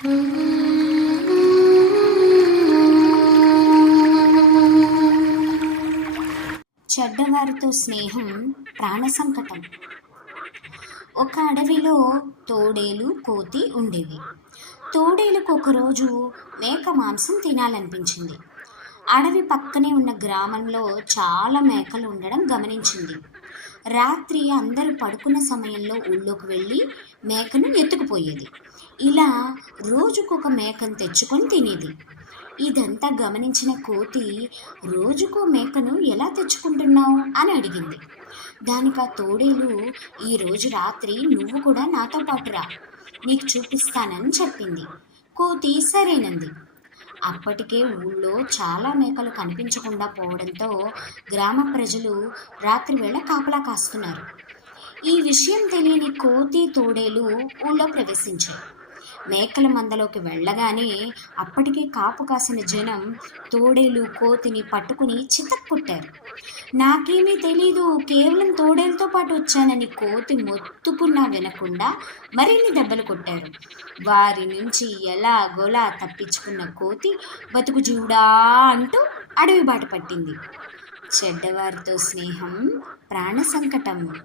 చెడ్డవారితో స్నేహం ప్రాణ సంకటం. ఒక అడవిలో తోడేలు కోతి ఉండేవి. తోడేలుకు ఒకరోజు మేక మాంసం తినాలనిపించింది. అడవి పక్కనే ఉన్న గ్రామంలో చాలా మేకలు ఉండడం గమనించింది. రాత్రి అందరూ పడుకున్న సమయంలో ఊళ్ళోకి వెళ్ళి మేకను ఎత్తుకుపోయేది. ఇలా రోజుకొక మేకను తెచ్చుకొని తినేది. ఇదంతా గమనించిన కోతి రోజుకో మేకను ఎలా తెచ్చుకుంటున్నావు? అని అడిగింది. దానికి ఆ తోడేలు ఈరోజు రాత్రి నువ్వు కూడా నాతో పాటు రా. నీకు చూపిస్తానని చెప్పింది. కోతి సరేనంది. అప్పటికే ఊళ్ళో చాలా మేకలు కనిపించకుండా పోవడంతో గ్రామ ప్రజలు రాత్రివేళ కాపలా కాస్తున్నారు. ఈ విషయం తెలియని కోతి తోడేలు ఊళ్ళో ప్రవేశించారు మేకల మందలోకి వెళ్ళగానే అప్పటికే కాపు కాసిన జనం తోడేలు కోతిని పట్టుకుని చితక్కుట్టారు నాకేమీ తెలీదు కేవలం తోడేలతో పాటు వచ్చానని కోతి మొత్తుకున్నా వినకుండా మరిన్ని దెబ్బలు కొట్టారు. వారి నుంచి ఎలా గోలా తప్పించుకున్న కోతి బతుకు జీవుడా అంటూ అడవి బాట పట్టింది. చెడ్డవారితో స్నేహం ప్రాణ సంకటం.